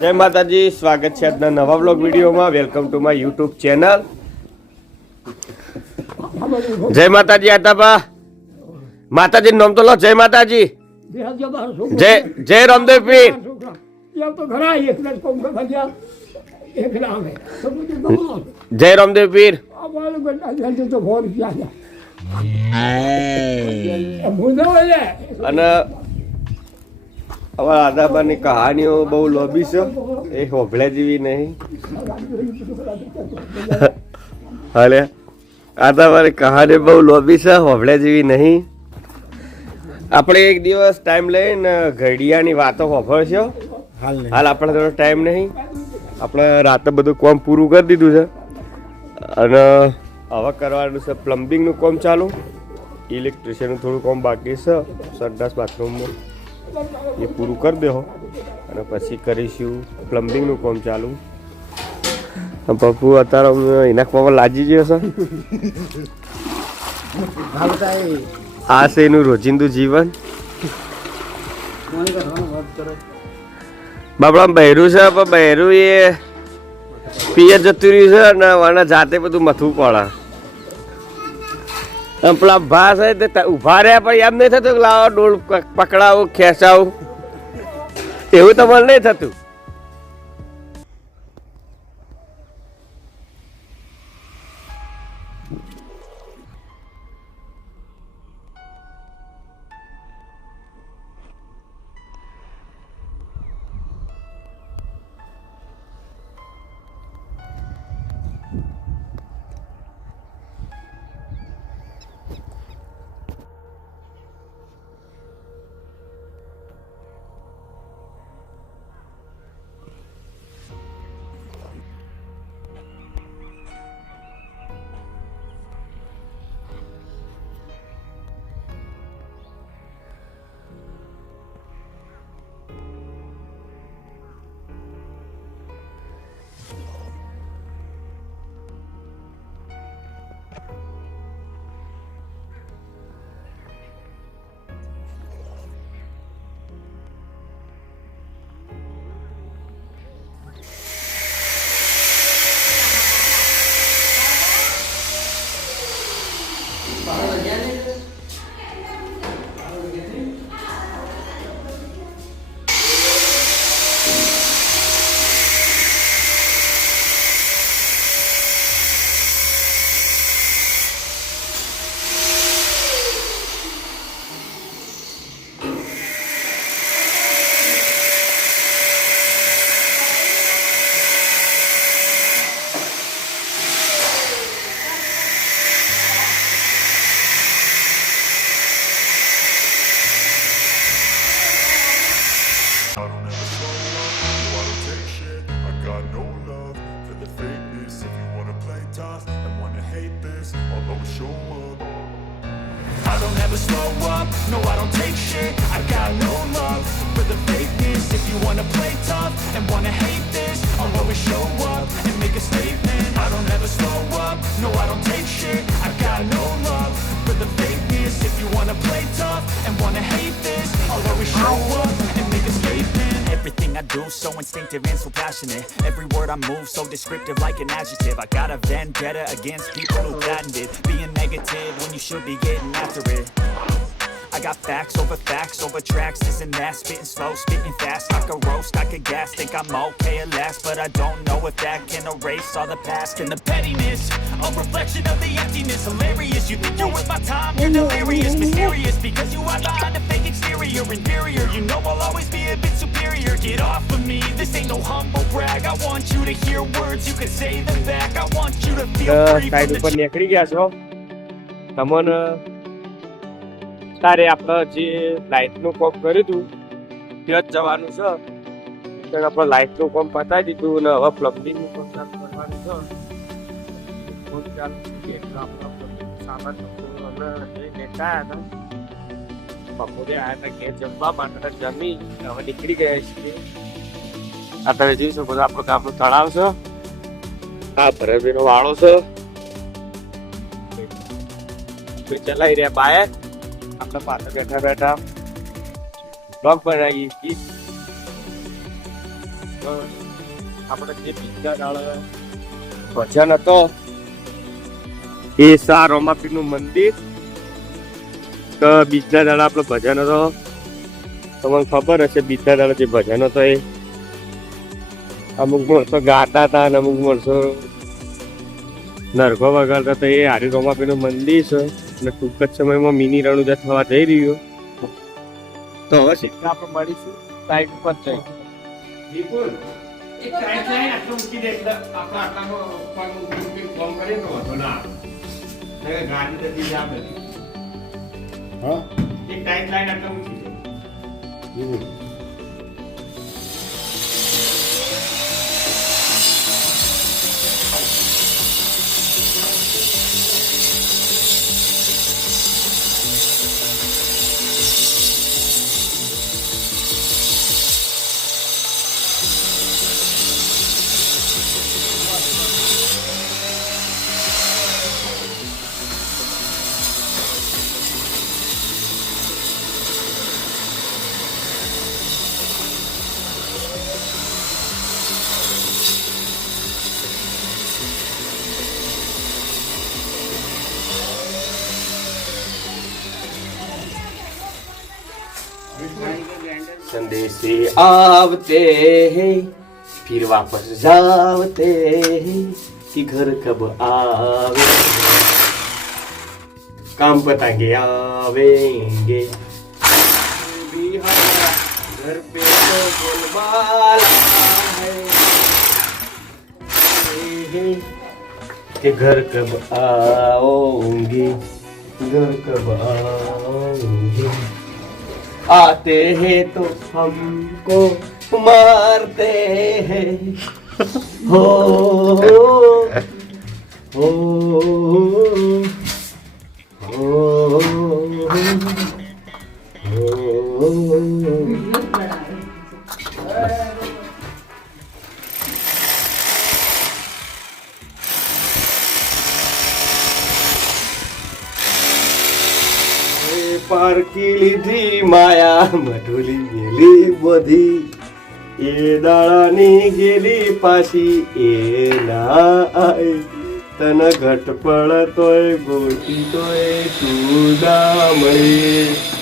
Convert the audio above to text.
જય માતાજી, સ્વાગત છે આજના નવા બ્લોગ વિડીયોમાં. Welcome to my YouTube channel. જય માતાજી. આતાબા માતાજી નામ તો લો. જય માતાજી. જય રામદેવ પીર. જય રામદેવ પીર. અને અમારા આદાબાની કહાનીઓ બહુ લોબી છે, એ હોભળ્યા જેવી નહીં. હાલે આદાબાની કહાની બહુ લોબી છે, હોભળ્યા જેવી નહીં. આપણે એક દિવસ ટાઈમ લઈને ઘડિયાની વાતો હોભળશો. હાલ આપણે થોડો ટાઈમ નહીં. આપણે રાતે બધું કામ પૂરું કરી દીધું છે અને હવે કરવાનું છે પ્લમ્બિંગનું કામ ચાલુ. ઇલેક્ટ્રિશિયનનું થોડું કામ બાકી છે સંડાસ બાથરૂમમાં, એ પૂરું કરી દેહો અને પછી કરીશું પ્લમ્બિંગનું કામ ચાલુ. પપ્પુ અત્યારે એના કામમાં લાગી ગયો છે. આ છે એનું રોજિંદુ જીવન. બાપડા બહેરું છે, પણ બહેરું એ પિયર જતું રહ્યું છે અને વાના જાતે બધું મથવું પડે. પેલા ભા છે તે ઉભા રહ્યા પણ એમ નહીં થતું કે લાવો ડોલ પકડાવું ખેંચાવું, એવું તમારે નહીં થતું. I don't ever slow up, no I don't take shit. I got no love for the fakeness. If you wanna play tough and wanna hate this, I'll always show up and make a statement. I don't ever slow up, no I don't take shit. I got no love for the fakeness. If you wanna play tough and wanna hate this, I'll always show up and make a statement. Everything I do so instinctive and so passionate. Every word I move so descriptive like an adjective. I got a vendetta against people who patented being negative when you should be getting after it. I got facts over tracks, this and that. Spitting slow, spitting fast, I could roast, I could gas. Think I'm okay at last, but I don't know if that can erase all the past. And the pettiness, a reflection of the emptiness. Hilarious, you think you're worth my time, you're delirious. Mysterious, because you are behind a fake exterior. Inferior, you know I'll always be a bit superior. Get off of me, this ain't no humble brag. I want you to hear words, you can say them back. I want you to feel free from the નીકળી ગયા છો તમને. તારે આપણે જે લાઇટનું કામ કર્યું હતું ત્યાં જ જવાનું છે. આપણે લાઇટનું કામ પતાવી દીધું અને હવે પ્લમ્બિંગનું કામ ચાલુ કરવાનું છે. સામાન લેતા આવ્યા હતા. બપોરે આવ્યા હતા ઘેર જમવા માટે, જમી હવે નીકળી ગયા છીએ. આ તમે જોઈ શકો છો આપણું ગામનું તળાવ છે. આ ભરતભાઈનો વાળો છે. ચલાવી રહ્યા બાયક. આપણે પાછળ બેઠા બેઠા બ્લોગ બનાવીએ છીએ. આપણે જે બીજા દાડા ભજન હતો એ સા રોમાપીરનું મંદિર તો બીજા દાડા આપણો ભજન હતો તમને ખબર હશે બીજા દાડા જે ભજન હતો એ અમુક માણસો ગાતા હતા અને અમુક માણસો નરઘો વગાડતા હતા. એ હારી રોમાપીરનું મંદિર છે અને ટૂંક જ સમયમાં મિની રણુજા થવા જઈ રહ્યું. તો હવે સીધા આપણે મળીશું સાઈડ ઉપર જઈ વિપુલ એક સાઈડ લાઈન આટલું મૂકી દે એટલે આપણે આટલાનો ફોન કરીએ તો વાંધો ના આવે. ગાડી જતી જામ નથી. હા એક સાઈડ લાઈન આટલું મૂકી દે. संदेशे आवते हैं फिर वापस जाते हैं कि घर कब आवे काम बताएंगे आवेंगे भी हमारा घर पे तो बोलबाला है कि घर कब आओगे घर कब आओगे आते हैं तो हमको मारते हैं हो हो પારકી લીધી માયા મઢુલી મેલી બધી એ દાડાની ગેલી પાછી એ ના આઈ તન ઘટ પડ તોય ગોતી તોય તું ના મળી.